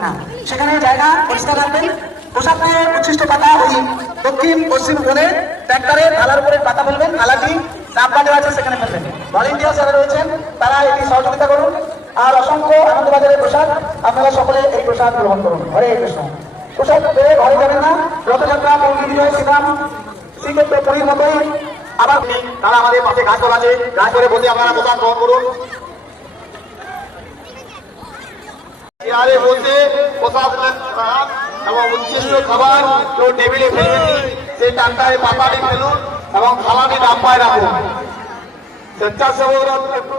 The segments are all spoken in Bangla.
হ্যাঁ, সেখানে জায়গা পরিষ্কার রাখবেন। পোশাক নিয়ে উচ্ছিষ্ট পাতা ওই দক্ষিণ পশ্চিম কোণে ট্র্যাক্টরে থালার উপরে পাতা ফেলবেন, থালাটি ডাব্বা দেওয়া আছে সেখানে ফেলবেন। ভলেন্টিয়ার যারা রয়েছেন তারা এটি সহযোগিতা করুন। আর অসংখ্য আনন্দবাজারের প্রসাদ, আপনারা সকলে এই প্রসাদ গ্রহণ করুন। হরে কৃষ্ণ। প্রসাদ পেয়ে ঘরে যাবেন না, রথযাত্রা পৌঁছে বিজয় শ্রীরাম শ্রীক্ষেত্র পুরীর মতোই আবার তারা আমাদের পাশে গাছ করা আছে, গাছ করে বসে আপনারা প্রসাদ গ্রহণ করুন। চেয়ারে বসে প্রসাদ এবং উচ্ছিষ্ট খাবার কেউ টেবিলে ফেলবেন, সেই টানটায় পাতাটি ফেলুন এবং থালাটি ডাব্বায় রাখুন। স্বেচ্ছাসেবকরা একটু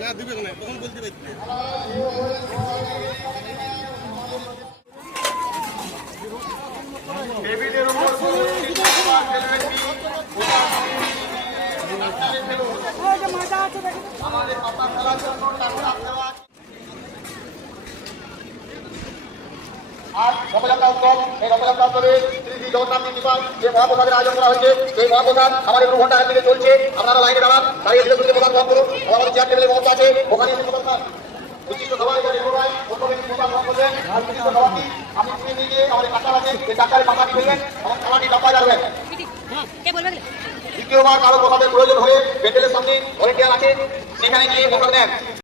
না দিবে না, তখন বলতে পারছি টেবিলের উপর আমাদের পাতা ফেলার জন্য টাকা দেওয়া। আর রথযাত্রা উৎসব, এই রথযাত্রা উৎসবে শ্রী শ্রী জগন্নাথ কৃপায় যে মহাপ্রসাদের আয়োজন করা হয়েছে, সেই মহাপ্রসাদ আমাদের 2 ঘন্টা আগে থেকে চলছে। আপনারা লাইনে দাঁড়ান, দাঁড়িয়ে ধীরে ধীরে প্রসাদ গ্রহণ করুন। আমাদের চেয়ার টেবিলের ব্যবস্থা আছে, ওখানে এসে প্রসাদ খান। উচ্ছিষ্ট খাবার এটা রেখে প্রথমে প্রসাদ গ্রহণ করবেন। আর উচ্ছিষ্ট খাবারটি আমি তুলে নিয়ে গিয়ে আমাদের টাকা আছে, সেই টাকারে পাতাটি ফেলবেন এবং খাবারটি ডাব্বায় রাখবেন। দ্বিতীয়বার কারো প্রসাদের প্রয়োজন হয়ে প্যান্ডেলের সামনে ভলেন্টিয়ার আছে, সেখানে গিয়ে প্রসাদ নেন।